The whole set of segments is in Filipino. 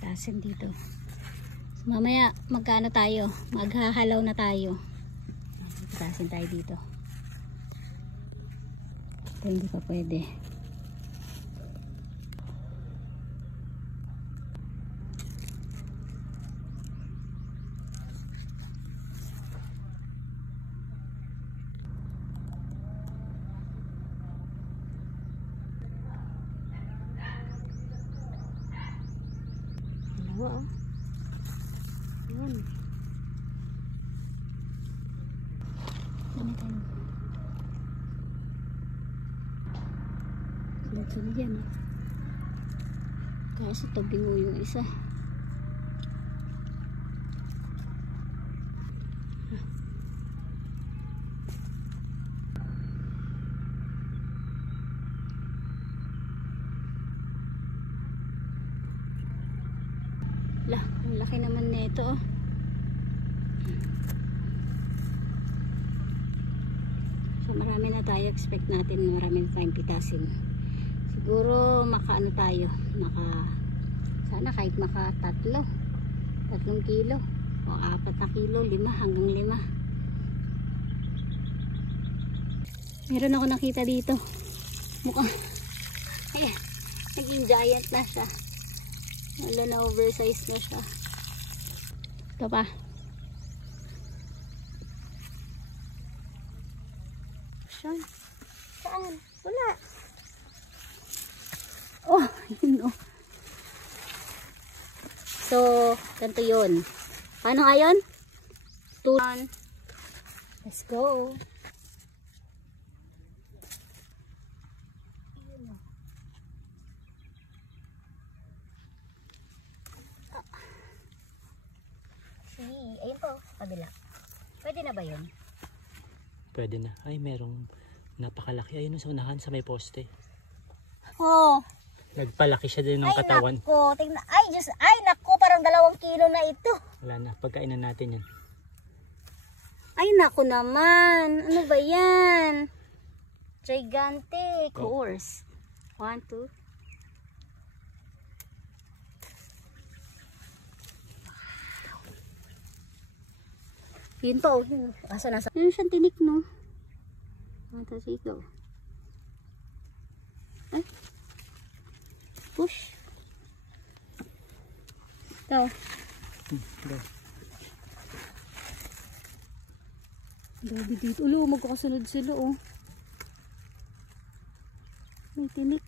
Pitasin dito. So, mamaya magkano tayo? Maghahalaw na tayo. Pitasin tayo dito. Ito hindi pa pwede. Dalawa, oh. Yun. Sunod-sunod yan, oh. Kasi tabingo yung isa. Lah, ang laki naman nito, oh. So marami na tayo, expect natin marami na tayong pitasin. Siguro makaano tayo, sana kahit maka 3 kilo o 4 na kilo, 5 hanggang 5. Meron ako nakita dito, mukhang ayan, naging giant na siya. Wala na, oversized na siya. Ito pa. Saan? Wala. Oh, yun, oh. So, ganito yun. Paano ayon? 2. Let's go. Ayun po, kabila. Pwede na ba yun? Pwede na. Ay, merong napakalaki. Ayun sa unahan sa may poste. Oh. Nagpalaki siya din ng katawan. Ay, nako. Tingnan. Ay, Diyos. Ay, nako. Parang 2 kilo na ito. Wala na. Pagkainan natin yan. Ay, nako naman. Ano ba yan? Gigantic. Horse. 1, 2. Yun pa, oh. Asa nasa? Yun siyang tinik, no? 1, 2, 3, go. Ay. Push. Ito. Go. Grabe dito. Ulo, magkakasunod sila, oh. May tinik.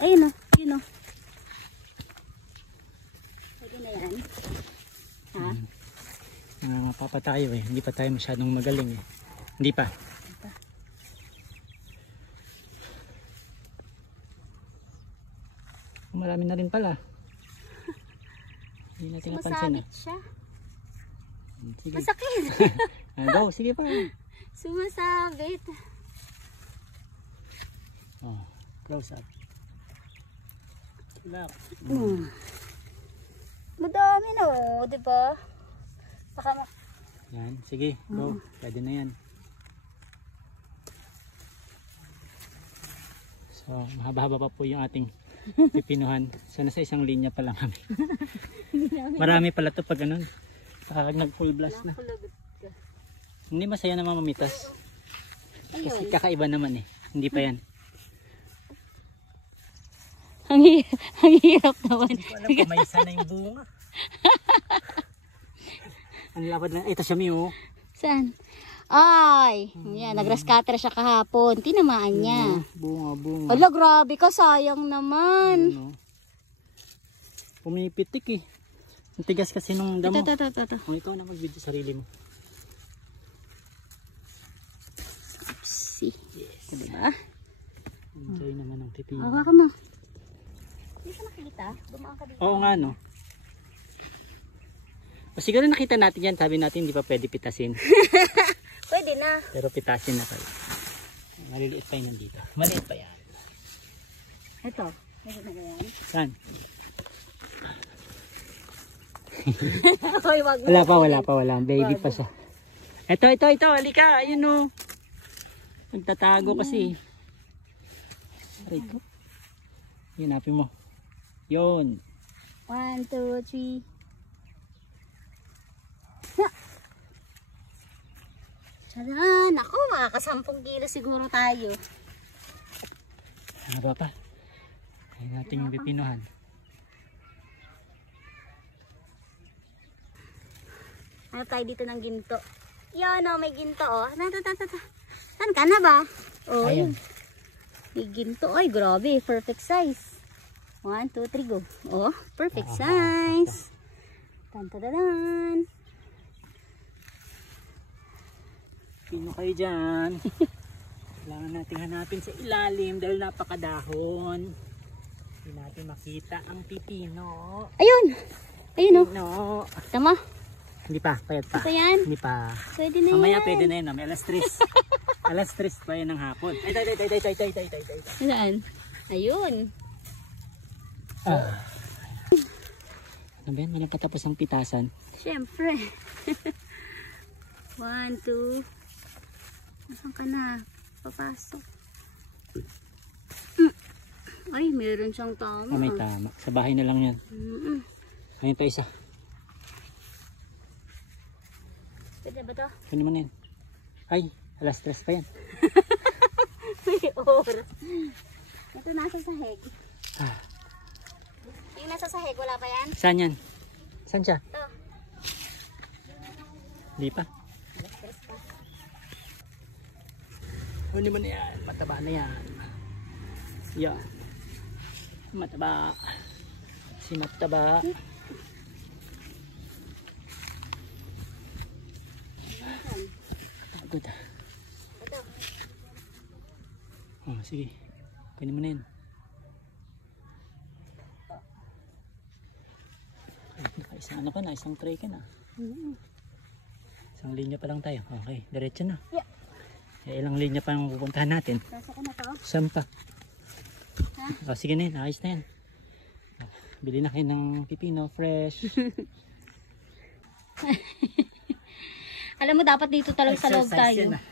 Ayun, oh. Yun, oh. Pwede na yan. Ha? Mapapa tayo eh. Hindi pa tayo masyadong magaling eh. Hindi pa. Marami na rin pala. Hindi natin napansin na. Siya. Sige. Masakit. Go, sige pa. Sumasabit. Oh, close up. Lock. Madami na, oh, diba? Baka yan, sige, go. Pwede na yan. So, mahaba-haba pa po yung ating pipinuhan. So, nasa isang linya pa lang kami. Marami pala to pag ganun. Pag nag-full blast na. Hindi masaya naman mamitas. Kasi kakaiba naman eh. Hindi pa yan. Ang hirap naman. Hindi ko alam kung may isa na yung bunga. Ang lapad lang. Ito siya, Mio. Saan? Ay, yan, nag-rescatter siya kahapon. Tinamaan niya. Bunga. Hala, grabe ka, sayang naman. Pumipitik eh. Ang tigas kasi nung damo. Ito. Oh, ikaw na mag-video sarili mo. Oopsie. Yes. Diba? Enjoy naman ang pipino. Hawa ka mo. Hindi ka nakita? Dumaan ka dito. Oo nga, no. O siguro nakita natin yan. Sabi natin hindi pa pwede pitasin. Pwede na. Pero pitasin na tayo. Maliliit pa yun nandito. Maliit pa yan. Ito. Pwede na yan. Saan? Hoy, wag mo. Wala pa. Baby pa siya. Ito. Halika. Ayun o. Nagtatago kasi. Aray ko. Hinapin mo. Yun. 1, 2, 3. Tadaan! Ako, makakasampung kilo siguro tayo. Ano ba pa? Ayun nating pipinuhan. Ano tayo dito ng ginto? Yan o, may ginto o. Saan ka na ba? Oh, Ayun. may ginto. Ay, grabe. Perfect size. 1, 2, 3, go. Oh, perfect size. Tan-tadadan. Pino kayo dyan. Kailangan natin hanapin sa ilalim dahil napakadahon. Hindi natin makita ang pipino. Ayun! Ayun o. Pino. Tama? Hindi pa, payat pa. Ito yan? Hindi pa. Pwede na Mamaya yan. pwede na yun. May alas 3. Alas 3 pa yun ng hapon. Ay. Saan? Ayun. Ano ba yan? Walang patapos ang pitasan. Siyempre. 1, 2. Nasaan ka na? Papasok. Ay, meron siyang tama. Ah, may tama. Sa bahay na lang yan. Ayun pa isa. Pwede ba to? Ano naman yan? Ay, alas 3 pa yan. May oras. Ito nasa sahig. Ah, Yung nasa sahig, wala pa yan? saan yan? Saan siya? Ito. Hindi pa. Ano naman yan? Mataba na yan. Yan. Mataba. Si mataba. Pagod ah. Ito. Oh, sige. Kunin mo na yan. Isang ano ka na, isang tray ka na. Isang linya pa lang tayo. Okay, diretso na. Yeah. Ilang linya pa ang pupuntahan natin? Nasa ko na to. Sampa. Ha? Oh, sige na yun, ayos na yan. Bili na kayo ng pipino, fresh. Alam mo, dapat dito talaga sa loob tayo. Yan, ah.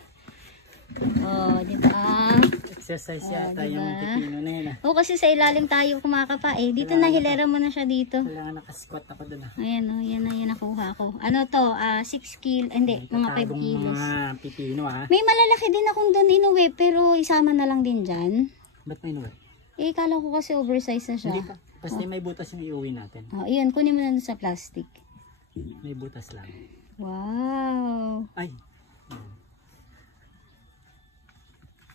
Oh, di ba? Exercise yata diba? yung pipino na yun. Oo, kasi sa ilalim tayo kumakapa eh. Dito na, hilera mo na siya dito. Kailangan nakasquat ako doon. Ayan o, yan na yan nakuha ko. Ano to? 6 kilo, hindi, mga 5 Tatagong kilos. mga pipino ha. May malalaki din akong doon inuwi, pero isama na lang din dyan. Ba't may inuwi? Eh, kala ko kasi oversize na siya. Hindi pa. Basta may butas yung iuwi natin. Oh, iyon, kunin mo na doon sa plastic. May butas lang. Wow! Ay.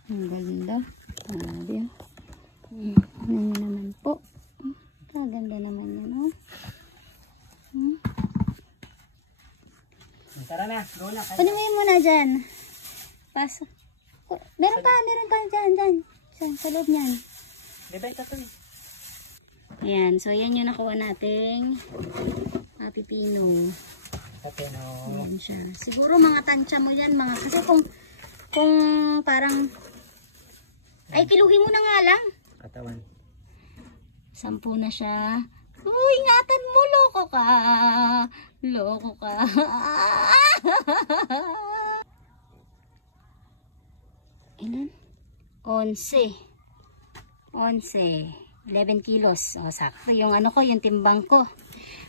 Ang ganda. Grabe. Ano nyo naman po. Kaganda naman yan, oh. Tara na, go na. Kunin mo yun muna dyan. Pasok. Meron pa dyan. Dyan, sa loob niyan. Diba ito to eh. Ayan, so yan yung nakuha nating pipino. Pipino. Ayan siya. Siguro mga tansya mo yan, kasi kung parang, ay kiluhin mo na nga lang. Katawan. 10 na siya. Uy, ingatan mo, loko ka. Loko ka. Ilan? 11. 11 kilos. O, sakto yung ano ko, yung timbang ko.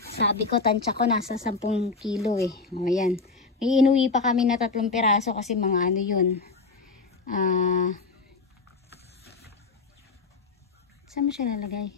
Sabi ko, tansya ko, nasa 10 kilo eh. O, yan. May inuwi pa kami na 3 piraso kasi mga ano yun. Saan mo siya lalagay?